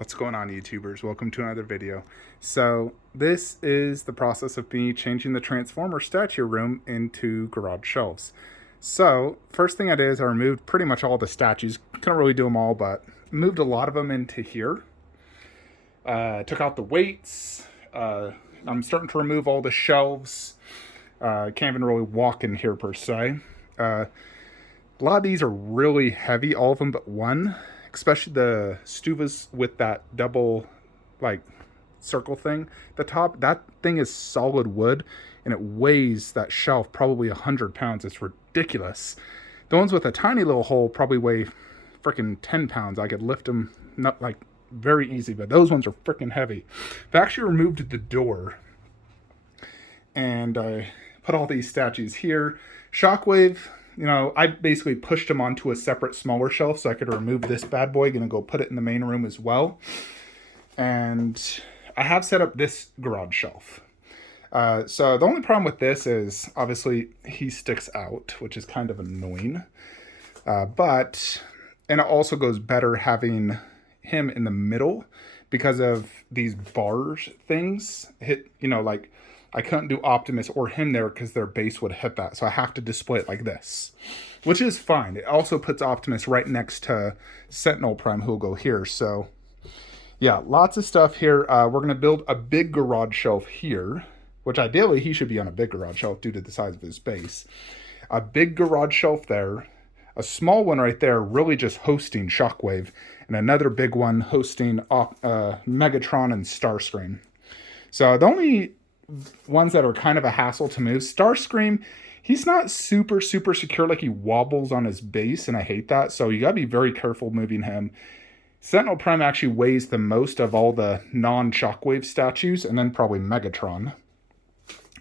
What's going on, YouTubers? Welcome to another video. So this is the process of me changing the Transformer statue room into garage shelves. So first thing I did is I removed pretty much all the statues. Couldn't really do them all, but moved a lot of them into here. Took out the weights. I'm starting to remove all the shelves. Can't even really walk in here per se. A lot of these are really heavy, all of them but one. Especially the Stuvas with that double, like, circle thing. The top, that thing is solid wood, and it weighs that shelf probably 100 pounds. It's ridiculous. The ones with a tiny little hole probably weigh freaking 10 pounds. I could lift them, not like very easy, but those ones are freaking heavy. I actually removed the door, and I put all these statues here. Shockwave, you know, I basically pushed them onto a separate smaller shelf so I could remove this bad boy. Gonna go put it in the main room as well. And I have set up this garage shelf. So the only problem with this is obviously he sticks out, which is kind of annoying. And it also goes better having him in the middle because of these bars things hit, you know, like I couldn't do Optimus or him there because their base would hit that. So I have to display it like this, which is fine. It also puts Optimus right next to Sentinel Prime, who will go here. So yeah, lots of stuff here. We're going to build a big garage shelf here, which ideally he should be on a big garage shelf due to the size of his base. A big garage shelf there. A small one right there, really just hosting Shockwave. And another big one hosting Megatron and Starscream. So the only ones that are kind of a hassle to move. Starscream, he's not super secure, like he wobbles on his base, and I hate that. So you gotta be very careful moving him. Sentinel Prime actually weighs the most of all the non-Shockwave statues, and then probably Megatron.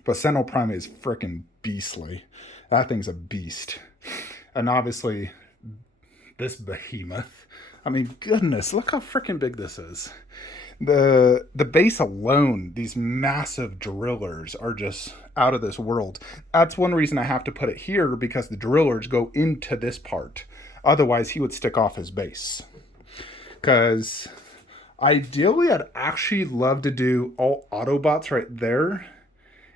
But Sentinel Prime is freaking beastly. That thing's a beast. And obviously, this behemoth. I mean, goodness, look how freaking big this is. The base alone, these massive drillers are just out of this world. That's one reason I have to put it here, because the drillers go into this part. Otherwise, he would stick off his base. Because ideally, I'd actually love to do all Autobots right there.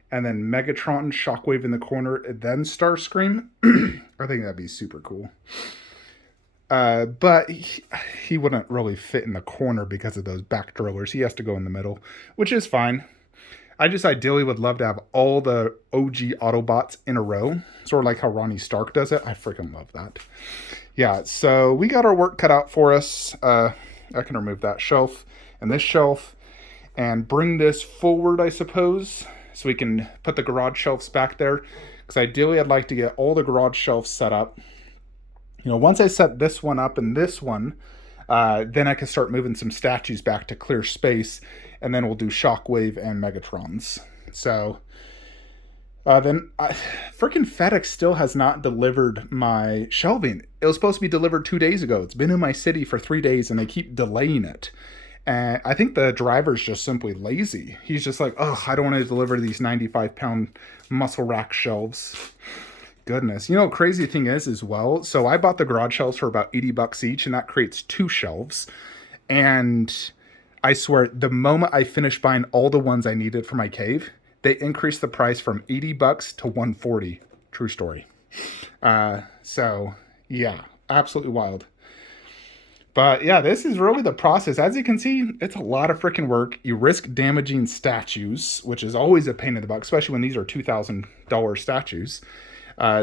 And then Megatron, Shockwave in the corner, and then Starscream. I think that'd be super cool. But he wouldn't really fit in the corner because of those back drillers. He has to go in the middle, which is fine. I just ideally would love to have all the OG Autobots in a row. Sort of like how Ronnie Stark does it. I freaking love that. Yeah, so we got our work cut out for us. I can remove that shelf and this shelf and bring this forward, I suppose, so we can put the garage shelves back there. Because ideally I'd like to get all the garage shelves set up. You know, once I set this one up and this one, then I can start moving some statues back to clear space, and then we'll do Shockwave and Megatrons. So then freaking FedEx still has not delivered my shelving. It was supposed to be delivered 2 days ago. It's been in my city for 3 days, and they keep delaying it. And I think the driver's just simply lazy. He's just like, oh, I don't want to deliver these 95-pound muscle rack shelves. Goodness. You know, crazy thing is as well, so I bought the garage shelves for about 80 bucks each, and that creates 2 shelves. And I swear, the moment I finished buying all the ones I needed for my cave, they increased the price from 80 bucks to 140. True story. So yeah, absolutely wild. But yeah, this is really the process. As you can see, it's a lot of freaking work. You risk damaging statues, which is always a pain in the butt, especially when these are $2,000 statues.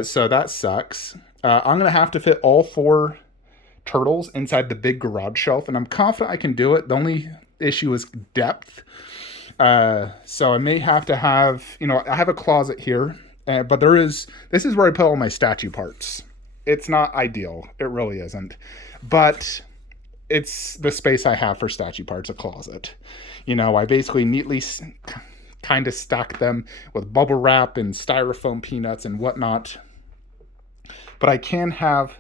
So that sucks. I'm going to have to fit all 4 turtles inside the big garage shelf, and I'm confident I can do it. The only issue is depth. So I may have to have, you know, I have a closet here, but this is where I put all my statue parts. It's not ideal. It really isn't. But it's the space I have for statue parts, a closet. You know, I basically neatly kind of stack them with bubble wrap and styrofoam peanuts and whatnot. But I can have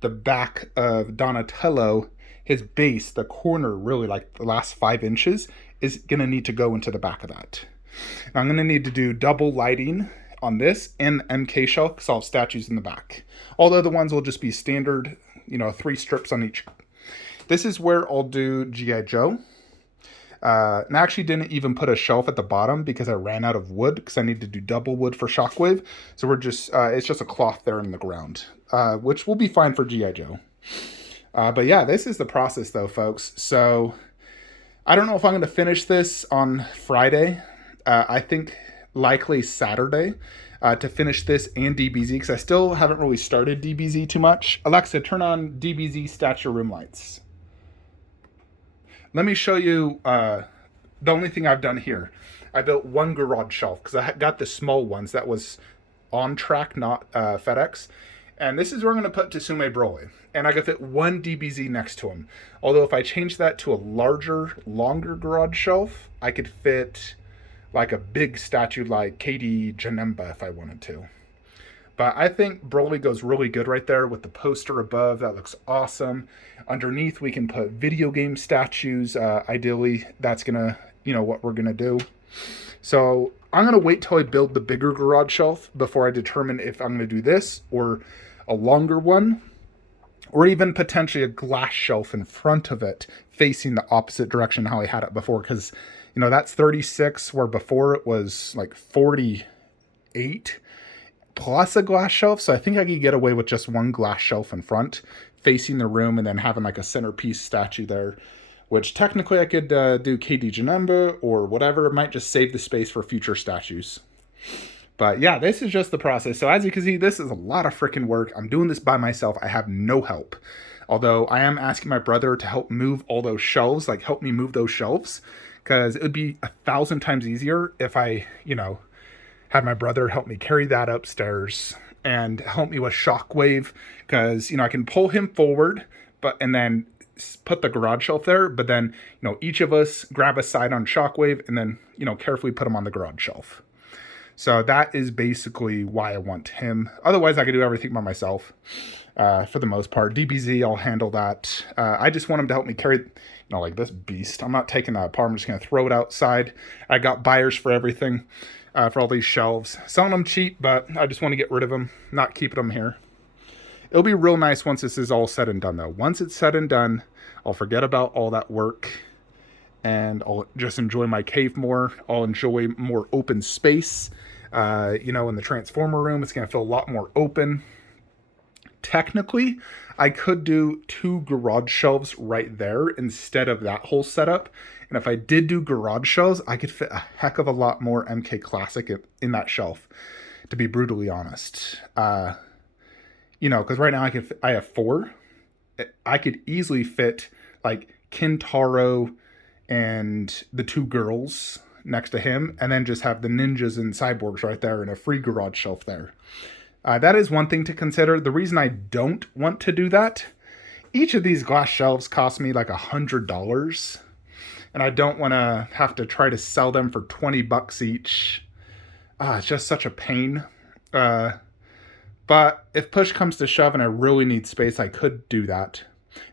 the back of Donatello, his base, the corner, really like the last 5 inches, is going to need to go into the back of that. Now I'm going to need to do double lighting on this and MK shelf because I'll have statues in the back. All the other ones will just be standard, you know, 3 strips on each This is where I'll do G.I. Joe. And I actually didn't even put a shelf at the bottom because I ran out of wood because I need to do double wood for Shockwave. So we're just, it's just a cloth there in the ground, which will be fine for G.I. Joe. But yeah, this is the process though, folks. So I don't know if I'm going to finish this on Friday. I think likely Saturday to finish this and DBZ because I still haven't really started DBZ too much. Alexa, turn on DBZ Statue Room Lights. Let me show you the only thing I've done here. I built one garage shelf because I got the small ones that was on track, not FedEx. And this is where I'm going to put Tsume Broly. And I can fit one DBZ next to him. Although if I change that to a larger, longer garage shelf, I could fit like a big statue like KD Janemba if I wanted to. But I think Broly goes really good right there with the poster above. That looks awesome. Underneath, we can put video game statues. Ideally, that's going to, what we're going to do. So I'm going to wait till I build the bigger garage shelf before I determine if I'm going to do this or a longer one, or even potentially a glass shelf in front of it facing the opposite direction how I had it before. Because, that's 36, where before it was like 48 plus a glass shelf. So I think I could get away with just one glass shelf in front facing the room and then having like a centerpiece statue there, which technically I could do KD Janemba or whatever. It might just save the space for future statues. But yeah, this is just the process. So as you can see, this is a lot of freaking work. I'm doing this by myself. I have no help. Although I am asking my brother to help move all those shelves, like help me move those shelves, because it would be 1,000 times easier if I, had my brother help me carry that upstairs and help me with Shockwave, because, I can pull him forward, and then put the garage shelf there, but then, each of us grab a side on Shockwave and then, carefully put him on the garage shelf. So that is basically why I want him. Otherwise, I could do everything by myself for the most part. DBZ, I'll handle that. I just want him to help me carry, like this beast. I'm not taking that apart. I'm just going to throw it outside. I got buyers for everything, for all these shelves. Selling them cheap, but I just want to get rid of them, not keeping them here. It'll be real nice once this is all said and done, though. Once it's said and done, I'll forget about all that work, and I'll just enjoy my cave more. I'll enjoy more open space. In the transformer room, it's going to feel a lot more open. Technically, I could do 2 garage shelves right there instead of that whole setup. And if I did do garage shelves, I could fit a heck of a lot more MK Classic in that shelf, to be brutally honest. Because right now I have 4. I could easily fit like Kintaro and the 2 girls next to him, and then just have the ninjas and cyborgs right there in a free garage shelf there. That is one thing to consider. The reason I don't want to do that, each of these glass shelves cost me like $100, and I don't want to have to try to sell them for $20 each. It's just such a pain. But if push comes to shove and I really need space, I could do that.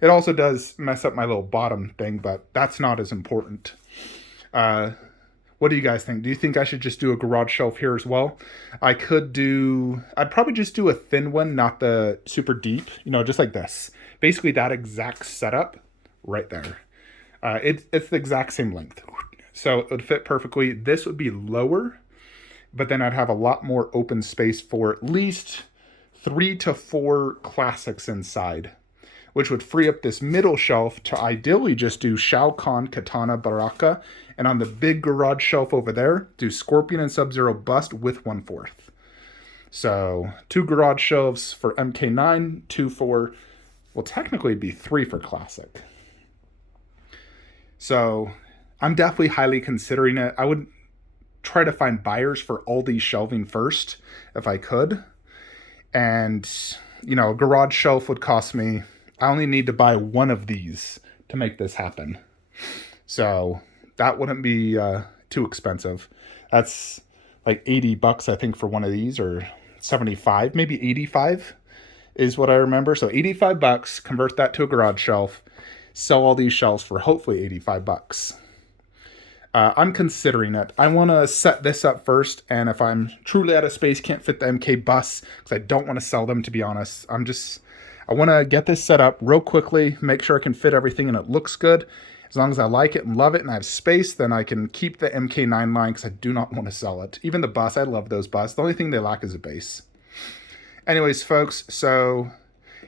It also does mess up my little bottom thing, but that's not as important. What do you guys think? Do you think I should just do a garage shelf here as well? I'd probably just do a thin one, not the super deep, just like this. Basically that exact setup right there. It's the exact same length. So it would fit perfectly. This would be lower, but then I'd have a lot more open space for at least 3 to 4 classics inside, which would free up this middle shelf to ideally just do Shao Kahn, Katana, Baraka, and on the big garage shelf over there, do Scorpion and Sub-Zero bust with 1/4. So 2 garage shelves for MK9, 2 for, well, technically it'd be 3 for Classic. So I'm definitely highly considering it. I would try to find buyers for all these shelving first, if I could. And, a garage shelf would cost me, I only need to buy 1 of these to make this happen. So that wouldn't be too expensive. That's like $80, I think, for one of these, or 75, maybe 85 is what I remember. So $85, convert that to a garage shelf, sell all these shelves for hopefully $85. I'm considering it. I want to set this up first, and if I'm truly out of space, can't fit the MK bus, because I don't want to sell them, to be honest. I want to get this set up real quickly, make sure I can fit everything and it looks good. As long as I like it and love it and I have space, then I can keep the MK9 line because I do not want to sell it. Even the bus, I love those bus. The only thing they lack is a base. Anyways, folks, so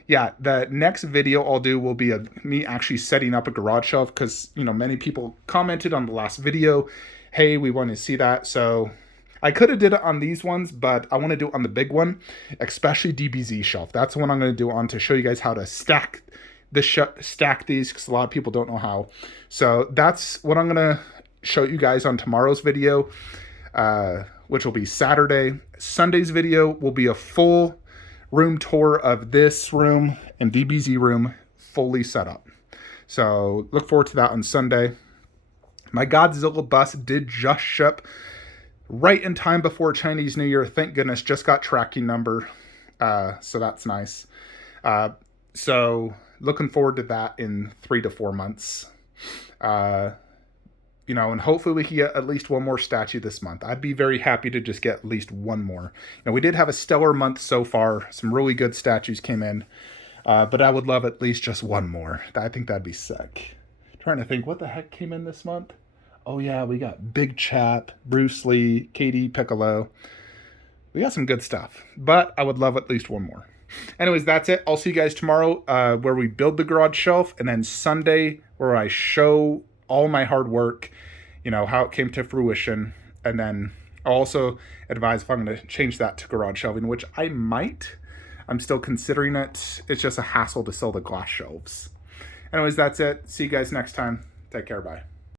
yeah, the next video I'll do will be me actually setting up a garage shelf because, you know, many people commented on the last video, hey, we want to see that. So I could have did it on these ones, but I want to do it on the big one, especially DBZ shelf. That's the one I'm going to do on to show you guys how to stack these because a lot of people don't know how. So that's what I'm going to show you guys on tomorrow's video, which will be Saturday. Sunday's video will be a full room tour of this room and DBZ room fully set up. So look forward to that on Sunday. My Godzilla bus did just ship right in time before Chinese New Year. Thank goodness, just got tracking number. So that's nice. So looking forward to that in 3 to 4 months. You know, and hopefully we can get at least one more statue this month. I'd be very happy to just get at least one more. You know, we did have a stellar month so far. Some really good statues came in. But I would love at least just one more. I think that'd be sick. Trying to think, what the heck came in this month? Oh yeah, we got Big Chap, Bruce Lee, KD Piccolo. We got some good stuff. But I would love at least one more. Anyways, that's it. I'll see you guys tomorrow where we build the garage shelf. And then Sunday where I show all my hard work, you know, how it came to fruition. And then I'll also advise if I'm going to change that to garage shelving, which I might. I'm still considering it. It's just a hassle to sell the glass shelves. Anyways, that's it. See you guys next time. Take care. Bye.